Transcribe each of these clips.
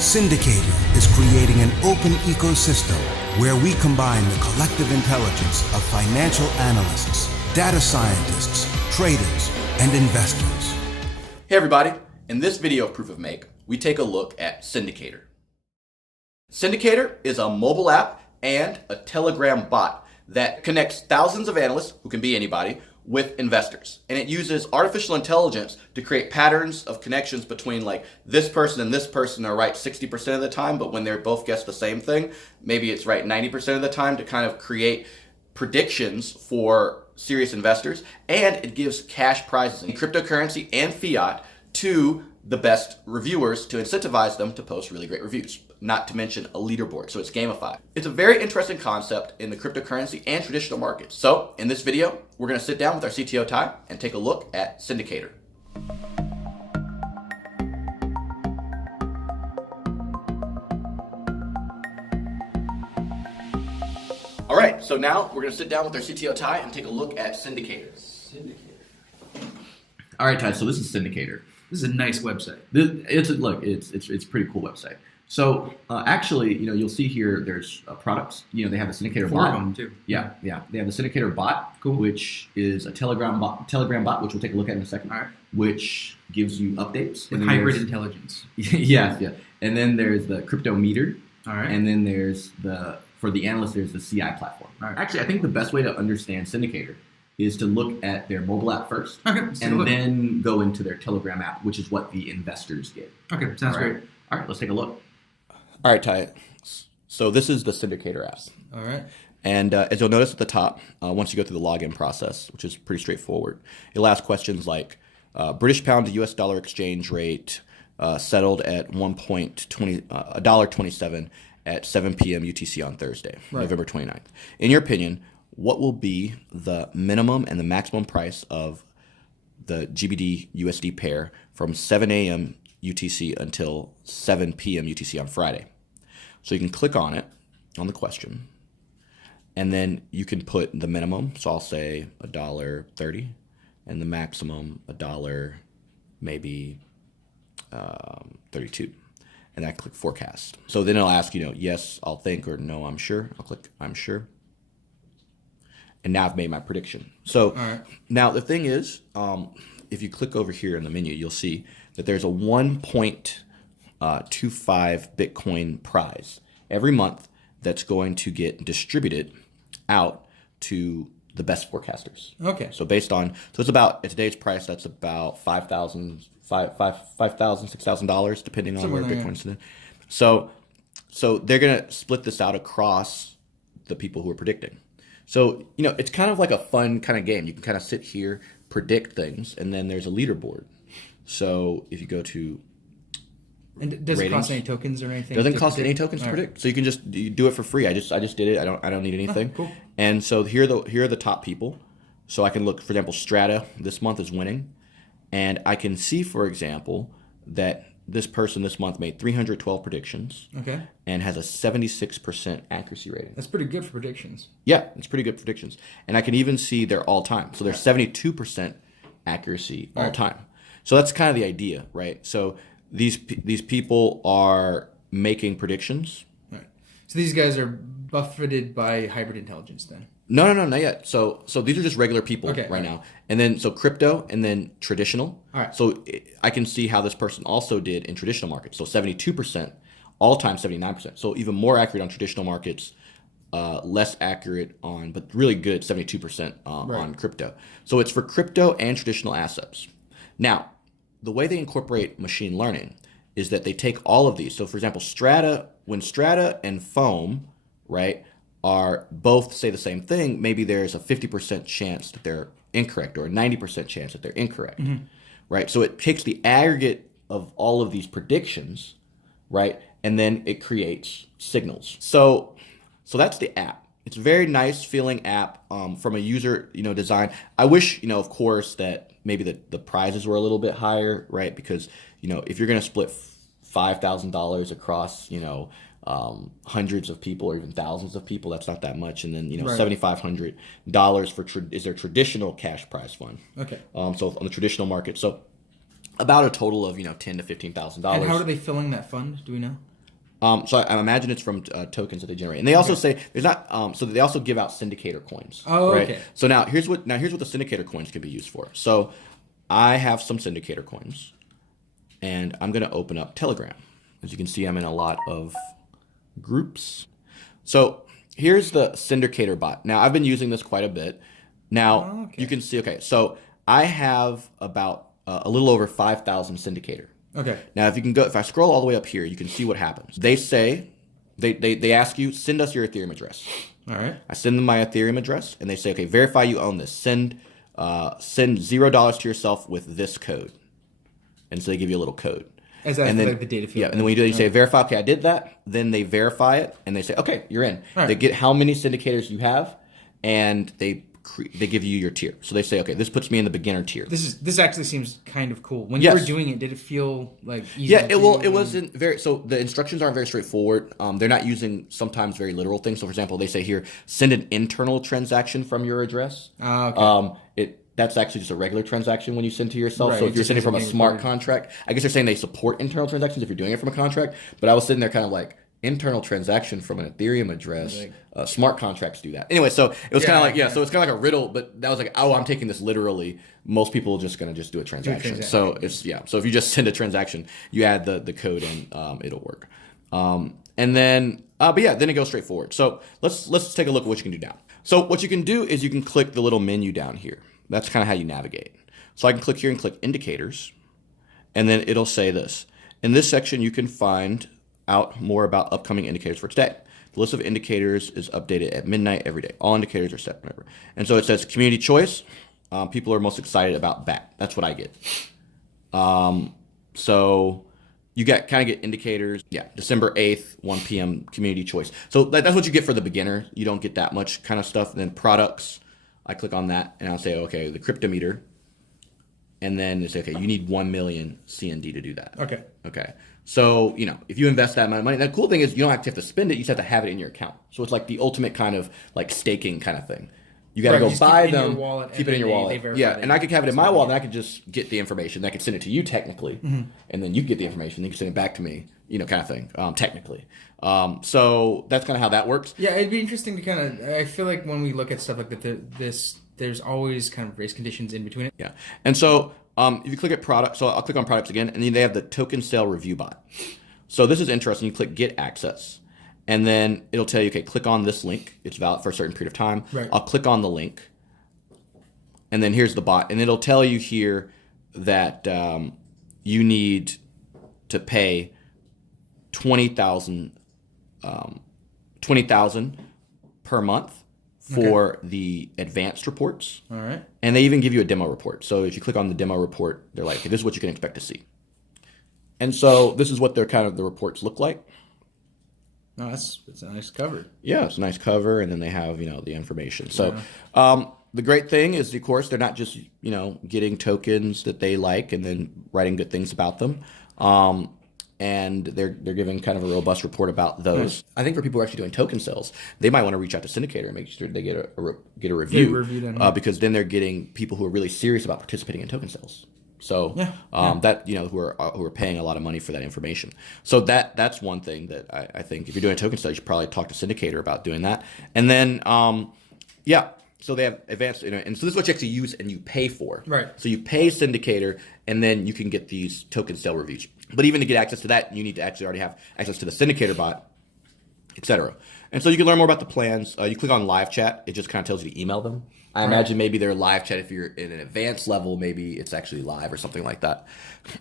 Cindicator is creating an open ecosystem where we combine the collective intelligence of financial analysts, data scientists, traders, and investors. Hey everybody, in this video of Proof of Make, we take a look at Cindicator. Cindicator is a mobile app and a Telegram bot that connects thousands of analysts, who can be anybody, with investors. And it uses artificial intelligence to create patterns of connections between like this person and this person are right 60% of the time, but when they're both guess the same thing, maybe it's right 90% of the time, to kind of create predictions for serious investors. And it gives cash prizes in cryptocurrency and fiat to the best reviewers to incentivize them to post really great reviews, not to mention a leaderboard, so it's gamified. It's a very interesting concept in the cryptocurrency and traditional markets. So in this video, we're gonna sit down with our CTO Ty and take a look at Cindicator. All right, so now we're gonna sit down with our CTO Ty and take a look at Cindicator. All right, Ty, so this is Cindicator. This is a nice website. It's a pretty cool website. So actually, you'll see here there's products. They have a Cindicator bot. Four of them too. Yeah. They have the Cindicator bot, cool, which is a Telegram bot, which we'll take a look at in a second. All right. Which gives you updates. With hybrid intelligence. Yeah. And then there's the crypto meter. All right. And then there's for the analyst, there's the CI platform. All right. Actually, I think the best way to understand Cindicator is to look at their mobile app first, okay, and then go into their Telegram app, which is what the investors get. Okay, sounds great. All right, let's take a look. All right, Ty. So this is the Cindicator app. All right. And as you'll notice at the top, once you go through the login process, which is pretty straightforward, it'll ask questions like British pound to US dollar exchange rate settled at $1.27 at 7 p.m. UTC on Thursday, right, November 29th. In your opinion, what will be the minimum and the maximum price of the GBD USD pair from 7 a.m. UTC until 7 p.m. UTC on Friday? So you can click on it, on the question, and then you can put the minimum. So I'll say $1.30, and the maximum $1, maybe 32. And I click forecast. So then it'll ask, yes, I'll think, or no, I'm sure. I'll click I'm sure. And now I've made my prediction. So now the thing is, if you click over here in the menu, you'll see that there's a 1.25 Bitcoin prize every month that's going to get distributed out to the best forecasters. Okay. So based on, so it's about, at today's price, that's about $5,000, $6,000, depending on where Bitcoin's in. So they're gonna split this out across the people who are predicting. So, it's kind of like a fun kind of game. You can kind of sit here, predict things, and then there's a leaderboard. So if you go to and does ratings, it cost any tokens or anything? Doesn't cost any tokens to predict. So you can just do it for free. I just did it. I don't need anything. Cool. And so here are the top people. So I can look, for example, Strata this month is winning. And I can see, for example, that this person this month made 312 predictions. Okay. And has a 76% accuracy rating. That's pretty good for predictions. Yeah, it's pretty good predictions. And I can even see their all-time. So they're 72% accuracy all-time. So that's kind of the idea, right? So these people are making predictions. Right. So these guys are buffeted by hybrid intelligence then? No, not yet. So these are just regular people right now. And then, so crypto and then traditional. All right. So I can see how this person also did in traditional markets. So 72%, all-time 79%. So even more accurate on traditional markets, less accurate on, but really good, 72% on crypto. So it's for crypto and traditional assets. Now, the way they incorporate machine learning is that they take all of these. So for example, when Strata and Foam, right, are both say the same thing, maybe there's a 50% chance that they're incorrect or a 90% chance that they're incorrect, right? So it takes the aggregate of all of these predictions, right, and then it creates signals. So that's the app. It's a very nice feeling app from a user, design. I wish, of course, that maybe the prizes were a little bit higher, right? Because, if you're going to split $5,000 across, hundreds of people or even thousands of people, that's not that much. And then, $7,500 is their traditional cash prize fund. Okay. So on the traditional market. So About a total of $10,000 to $15,000. And how are they filling that fund? Do we know? So I imagine it's from tokens that they generate, and they also say there's not. So they also give out Cindicator coins. Oh, right? okay. So here's what the Cindicator coins can be used for. So I have some Cindicator coins, and I'm gonna open up Telegram. As you can see, I'm in a lot of groups. So here's the Cindicator bot. Now I've been using this quite a bit. Now you can see. Okay, so I have about a little over 5,000 Cindicator. Okay. Now, if I scroll all the way up here, you can see what happens. They say, they ask you, send us your Ethereum address. All right. I send them my Ethereum address, and they say, okay, verify you own this. Send $0 to yourself with this code. And so they give you a little code. As that and then, like the data field. Yeah, and then when you do it, you say, verify, okay, I did that. Then they verify it, and they say, okay, you're in. Right. They get how many syndicators you have, and they give you your tier. So they say, okay, this puts me in the beginner tier. This actually seems kind of cool. When you were doing it, did it feel like easy? Yeah, it wasn't very. So the instructions aren't very straightforward. They're not using sometimes very literal things. So for example, they say here, send an internal transaction from your address. Okay. That's actually just a regular transaction when you send to yourself. Right, so if you're sending from a smart contract, I guess they're saying they support internal transactions if you're doing it from a contract. But I was sitting there kind of like, internal transaction from an Ethereum address. Smart contracts do that. Anyway, so it was kind of like, so it's kind of like a riddle, but that was like, oh, I'm taking this literally. Most people are just going to just do a transaction. So it's, so if you just send a transaction, you add the code and it'll work. And then, then it goes straight forward. So let's take a look at what you can do now. So what you can do is you can click the little menu down here. That's kind of how you navigate. So I can click here and click indicators, and then it'll say this. In this section, you can find out more about upcoming indicators for today. The list of indicators is updated at midnight every day. All indicators are set whenever. And so it says community choice. People are most excited about that. That's what I get. So you kind of get indicators. Yeah, December 8th, 1 p.m. community choice. So that's what you get for the beginner. You don't get that much kind of stuff. And then products, I click on that and I'll say, okay, the cryptometer. And then they say, okay, you need 1 million CND to do that. Okay. So, if you invest that amount of money, the cool thing is you don't have to spend it. You just have to have it in your account. So it's like the ultimate kind of like staking kind of thing. You got to go buy them, keep it in your wallet. Yeah, and I could have it in my wallet, and I could just get the information. I could send it to you technically, and then you get the information. You can send it back to me, kind of thing, technically. So that's kind of how that works. Yeah, it'd be interesting to kind of. I feel like when we look at stuff like that, there's always kind of race conditions in between it. Yeah, and so if you click at products, so I'll click on products again, and then they have the token sale review bot. So this is interesting. You click get access. And then it'll tell you, okay, click on this link. It's valid for a certain period of time. Right. I'll click on the link. And then here's the bot. And it'll tell you here that you need to pay $20,000 per month for the advanced reports. All right. And they even give you a demo report. So if you click on the demo report, they're like, okay, this is what you can expect to see. And so this is what the reports look like. No, it's a nice cover. Yeah, it's a nice cover, and then they have the information. So the great thing is, of course, they're not just getting tokens that they like and then writing good things about them, and they're giving kind of a robust report about those. Nice. I think for people who are actually doing token sales, they might want to reach out to Cindicator and make sure they get a review, because then they're getting people who are really serious about participating in token sales. So that who are paying a lot of money for that information. So that's one thing that I think if you're doing a token sale, you should probably talk to Cindicator about doing that. And then so they have advanced, and so this is what you actually use and you pay for. Right. So you pay Cindicator, and then you can get these token sale reviews. But even to get access to that, you need to actually already have access to the Cindicator bot, etc. And so you can learn more about the plans. You click on live chat. It just kind of tells you to email them. I imagine maybe their live chat, if you're in an advanced level, maybe it's actually live or something like that.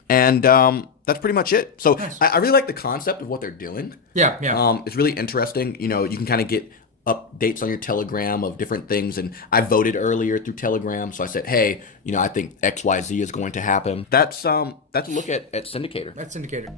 And that's pretty much it. So nice. I really like the concept of what they're doing. Yeah. It's really interesting. You can kind of get updates on your Telegram of different things. And I voted earlier through Telegram. So I said, hey, I think XYZ is going to happen. That's a look at Cindicator. That's Cindicator.